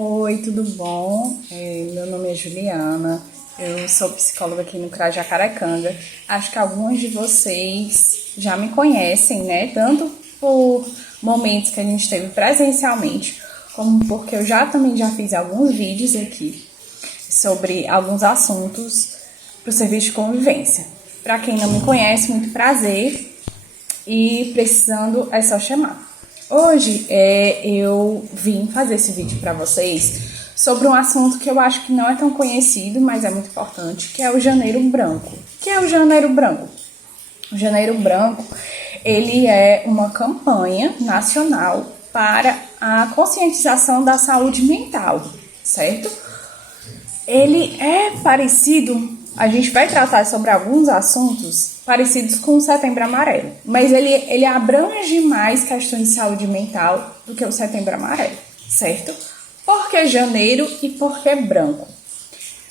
Oi, tudo bom? Meu nome é Juliana, eu sou psicóloga aqui no CRA Jacarecanga. Acho que alguns de vocês já me conhecem, né? Tanto por momentos que a gente teve presencialmente, como porque eu também já fiz alguns vídeos aqui sobre alguns assuntos para o serviço de convivência. Para quem não me conhece, muito prazer e precisando é só chamar. Hoje eu vim fazer esse vídeo para vocês sobre um assunto que eu acho que não é tão conhecido, mas é muito importante, que é o Janeiro Branco. O que é o Janeiro Branco? O Janeiro Branco, ele é uma campanha nacional para a conscientização da saúde mental, certo? Ele é parecido, a gente vai tratar sobre alguns assuntos parecidos com o Setembro Amarelo, mas ele abrange mais questões de saúde mental do que o Setembro Amarelo, certo? Por que janeiro e por que branco?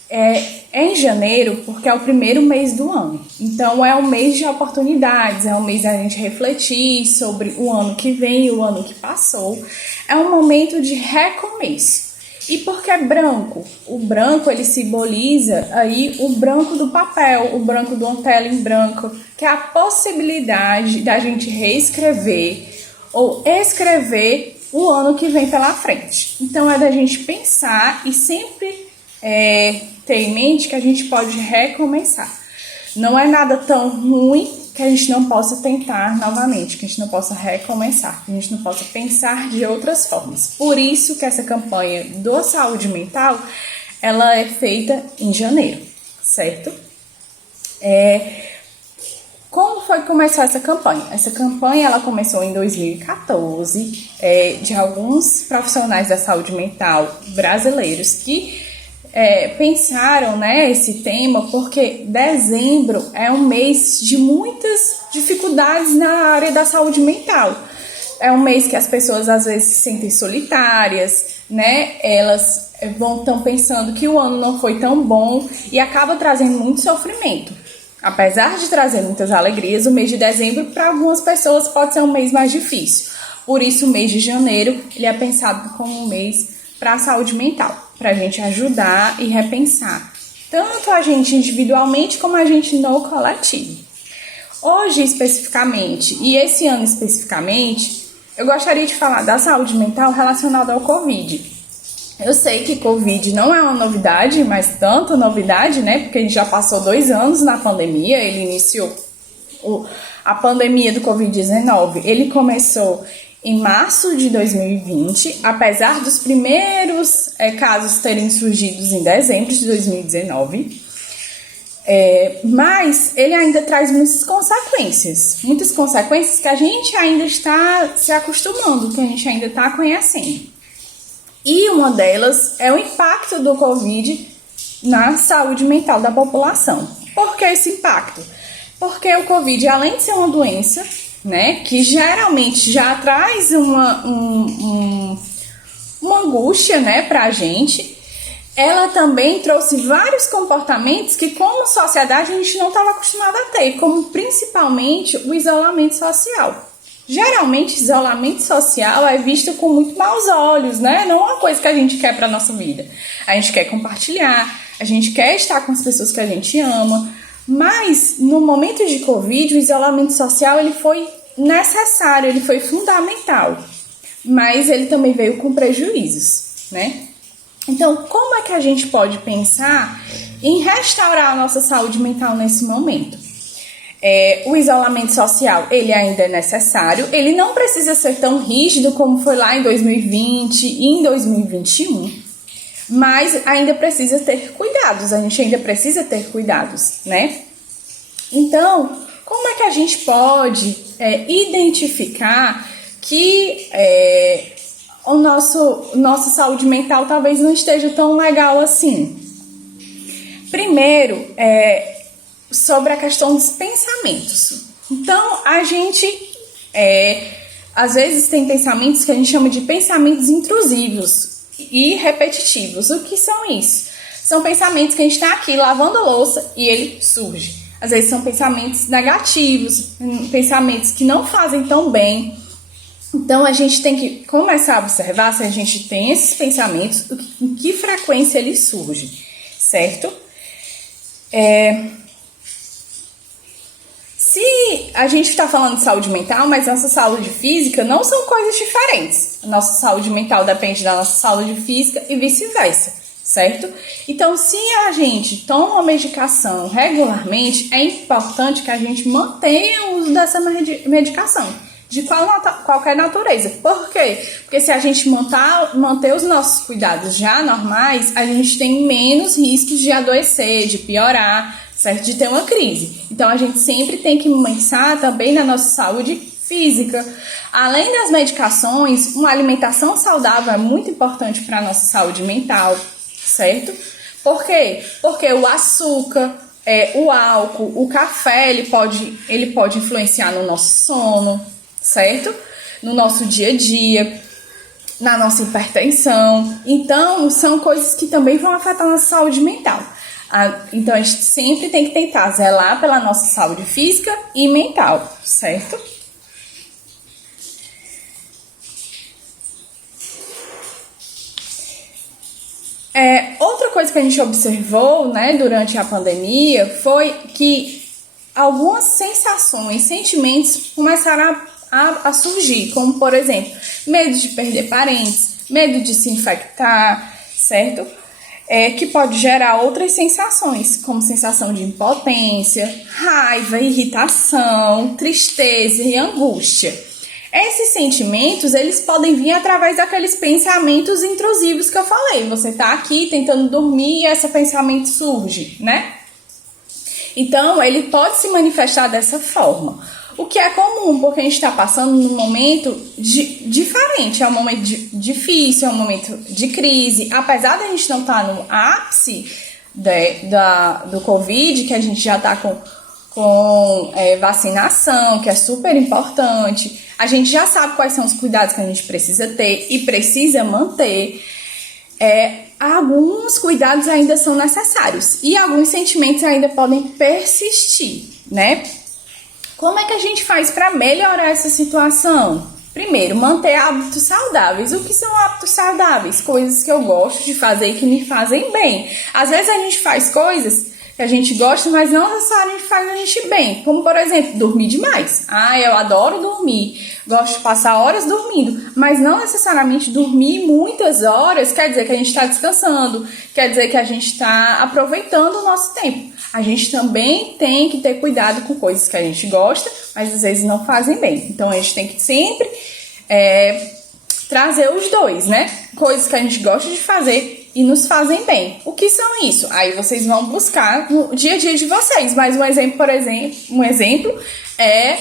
É em janeiro porque é o primeiro mês do ano, então é um mês de oportunidades, é um mês da gente refletir sobre o ano que vem e o ano que passou, é um momento de recomeço. E por que branco? O branco, ele simboliza aí o branco do papel, o branco do tela em branco, que é a possibilidade da gente reescrever ou escrever o ano que vem pela frente. Então é da gente pensar e sempre ter em mente que a gente pode recomeçar. Não é nada tão ruim que a gente não possa tentar novamente, que a gente não possa recomeçar, que a gente não possa pensar de outras formas. Por isso que essa campanha do saúde mental, ela é feita em janeiro, certo? Como foi que começou essa campanha? Essa campanha ela começou em 2014, de alguns profissionais da saúde mental brasileiros que pensaram, esse tema porque dezembro é um mês de muitas dificuldades na área da saúde mental. É um mês que as pessoas às vezes se sentem solitárias, elas estão pensando que o ano não foi tão bom e acaba trazendo muito sofrimento. Apesar de trazer muitas alegrias, o mês de dezembro para algumas pessoas pode ser um mês mais difícil. Por isso o mês de janeiro ele é pensado como um mês para a saúde mental, para a gente ajudar e repensar, tanto a gente individualmente como a gente no coletivo. Hoje especificamente, e esse ano especificamente, eu gostaria de falar da saúde mental relacionada ao Covid. Eu sei que Covid não é uma novidade, mas tanta novidade, porque a gente já passou 2 anos na pandemia, ele iniciou a pandemia do Covid-19, ele começou em março de 2020, apesar dos primeiros casos terem surgido em dezembro de 2019, mas ele ainda traz muitas consequências que a gente ainda está se acostumando, que a gente ainda está conhecendo. E uma delas é o impacto do Covid na saúde mental da população. Por que esse impacto? Porque o Covid, além de ser uma doença, que geralmente já traz uma angústia, pra gente, ela também trouxe vários comportamentos que como sociedade a gente não estava acostumado a ter, como principalmente o isolamento social. Geralmente, isolamento social é visto com muito maus olhos, Não é uma coisa que a gente quer para nossa vida. A gente quer compartilhar, a gente quer estar com as pessoas que a gente ama, mas no momento de Covid, o isolamento social ele foi necessário, ele foi fundamental, mas ele também veio com prejuízos, Então, como é que a gente pode pensar em restaurar a nossa saúde mental nesse momento? O isolamento social, ele ainda é necessário, ele não precisa ser tão rígido como foi lá em 2020 e em 2021, mas ainda precisa ter cuidados, a gente ainda precisa ter cuidados, Então, como é que a gente pode identificar que nossa saúde mental talvez não esteja tão legal assim? Primeiro, sobre a questão dos pensamentos. Então, a gente, às vezes, tem pensamentos que a gente chama de pensamentos intrusivos e repetitivos. O que são isso? São pensamentos que a gente está aqui lavando a louça e ele surge. Às vezes são pensamentos negativos, pensamentos que não fazem tão bem, Então, a gente tem que começar a observar se a gente tem esses pensamentos, em que frequência eles surgem, certo? Se a gente está falando de saúde mental, mas nossa saúde física não são coisas diferentes. A nossa saúde mental depende da nossa saúde física e vice-versa, certo? Então, se a gente toma uma medicação regularmente, é importante que a gente mantenha o uso dessa medicação, de qualquer natureza. Por quê? Porque se a gente manter os nossos cuidados já normais, a gente tem menos riscos de adoecer, de piorar, certo? De ter uma crise. Então, a gente sempre tem que pensar também na nossa saúde física. Além das medicações, uma alimentação saudável é muito importante para a nossa saúde mental, certo? Por quê? Porque o açúcar, o álcool, o café, ele pode influenciar no nosso sono, certo? No nosso dia a dia, na nossa hipertensão. Então, são coisas que também vão afetar a nossa saúde mental. Então, a gente sempre tem que tentar zelar pela nossa saúde física e mental, certo? Outra coisa que a gente observou, né, durante a pandemia foi que algumas sensações, sentimentos começaram a surgir, como, por exemplo, medo de perder parentes, medo de se infectar, certo? Que pode gerar outras sensações, como sensação de impotência, raiva, irritação, tristeza e angústia. Esses sentimentos, eles podem vir através daqueles pensamentos intrusivos que eu falei. Você tá aqui tentando dormir e esse pensamento surge, né? Então, ele pode se manifestar dessa forma. O que é comum, porque a gente está passando num momento diferente, é um momento difícil, é um momento de crise. Apesar de a gente não estar no ápice do Covid, que a gente já está com vacinação, que é super importante, a gente já sabe quais são os cuidados que a gente precisa ter e precisa manter. Alguns cuidados ainda são necessários e alguns sentimentos ainda podem persistir, né? Como é que a gente faz para melhorar essa situação? Primeiro, manter hábitos saudáveis. O que são hábitos saudáveis? Coisas que eu gosto de fazer e que me fazem bem. Às vezes a gente faz coisas que a gente gosta, mas não necessariamente faz a gente bem. Como, por exemplo, dormir demais. Eu adoro dormir. Gosto de passar horas dormindo. Mas não necessariamente dormir muitas horas quer dizer que a gente está descansando. Quer dizer que a gente está aproveitando o nosso tempo. A gente também tem que ter cuidado com coisas que a gente gosta, mas às vezes não fazem bem. Então, a gente tem que sempre trazer os dois, né? Coisas que a gente gosta de fazer e nos fazem bem. O que são isso? Aí vocês vão buscar no dia a dia de vocês. Mas um exemplo é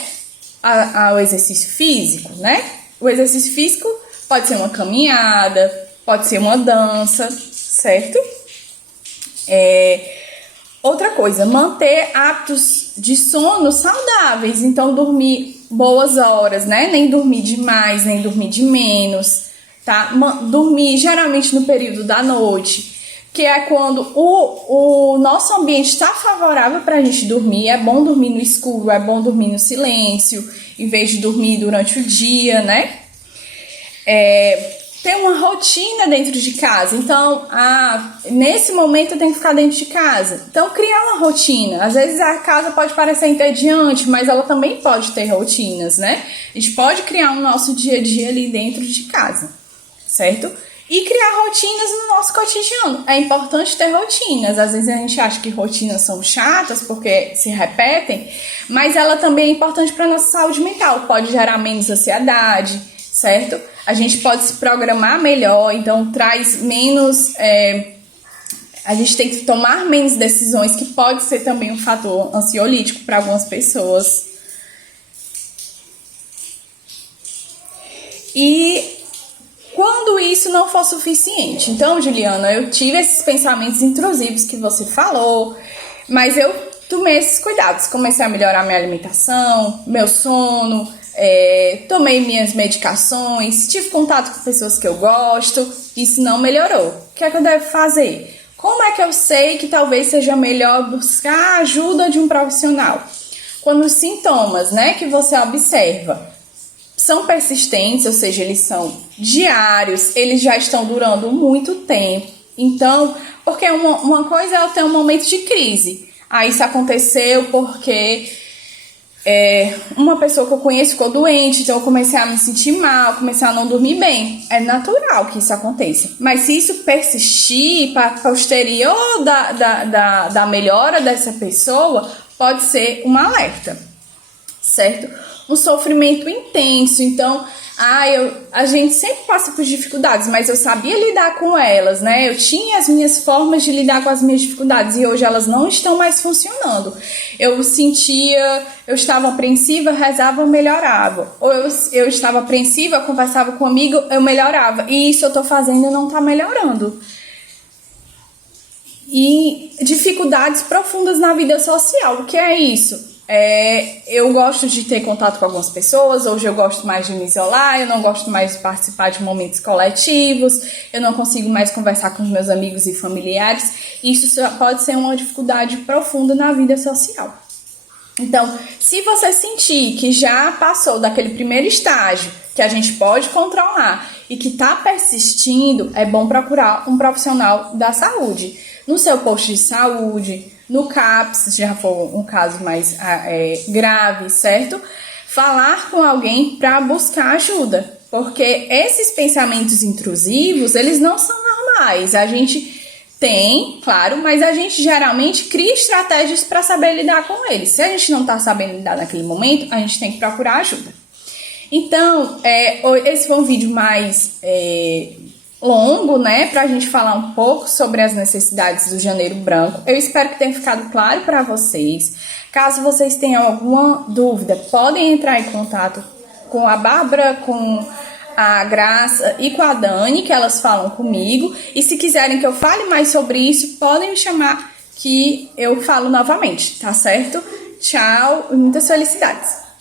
o exercício físico, né? O exercício físico pode ser uma caminhada, pode ser uma dança, certo? Outra coisa, manter hábitos de sono saudáveis. Então, dormir boas horas, né? Nem dormir demais, nem dormir de menos, tá? Dormir geralmente no período da noite, que é quando o nosso ambiente está favorável para a gente dormir. É bom dormir no escuro, é bom dormir no silêncio, em vez de dormir durante o dia, né? Ter uma rotina dentro de casa. Então, nesse momento eu tenho que ficar dentro de casa. Então, criar uma rotina. Às vezes a casa pode parecer entediante, mas ela também pode ter rotinas, né? A gente pode criar o nosso dia a dia ali dentro de casa, certo? E criar rotinas no nosso cotidiano. É importante ter rotinas. Às vezes a gente acha que rotinas são chatas porque se repetem, mas ela também é importante para a nossa saúde mental. Pode gerar menos ansiedade, certo? A gente pode se programar melhor, então traz menos... a gente tem que tomar menos decisões, que pode ser também um fator ansiolítico para algumas pessoas. E quando isso não for suficiente? Então, Juliana, eu tive esses pensamentos intrusivos que você falou, mas eu tomei esses cuidados. Comecei a melhorar minha alimentação, meu sono, tomei minhas medicações, tive contato com pessoas que eu gosto, isso não melhorou. O que é que eu devo fazer? Como é que eu sei que talvez seja melhor buscar a ajuda de um profissional? Quando os sintomas, né, que você observa são persistentes, ou seja, eles são diários, eles já estão durando muito tempo. Então, porque uma coisa é eu ter um momento de crise. Aí isso aconteceu porque uma pessoa que eu conheço ficou doente, então eu comecei a me sentir mal, comecei a não dormir bem. É natural que isso aconteça. Mas se isso persistir para posterior da melhora dessa pessoa, pode ser um alerta, certo? Um sofrimento intenso. Então, a gente sempre passa por dificuldades, mas eu sabia lidar com elas, né? Eu tinha as minhas formas de lidar com as minhas dificuldades e hoje elas não estão mais funcionando. Eu estava apreensiva, rezava, melhorava. Ou eu estava apreensiva, conversava com um amigo, eu melhorava. E isso eu tô fazendo e não tá melhorando. E dificuldades profundas na vida social. O que é isso? Eu gosto de ter contato com algumas pessoas. Hoje eu gosto mais de me isolar, eu não gosto mais de participar de momentos coletivos, eu não consigo mais conversar com os meus amigos e familiares. Isso pode ser uma dificuldade profunda na vida social. Então, se você sentir que já passou daquele primeiro estágio, que a gente pode controlar e que está persistindo, é bom procurar um profissional da saúde. No seu posto de saúde, no CAPS, se já for um caso mais grave, certo? Falar com alguém para buscar ajuda, porque esses pensamentos intrusivos, eles não são normais. A gente tem, claro, mas a gente geralmente cria estratégias para saber lidar com eles. Se a gente não está sabendo lidar naquele momento, a gente tem que procurar ajuda. Então, esse foi um vídeo mais longo, né, pra gente falar um pouco sobre as necessidades do Janeiro Branco. Eu espero que tenha ficado claro para vocês. Caso vocês tenham alguma dúvida, podem entrar em contato com a Bárbara, com a Graça e com a Dani, que elas falam comigo. E se quiserem que eu fale mais sobre isso, podem me chamar que eu falo novamente, tá certo? Tchau e muitas felicidades!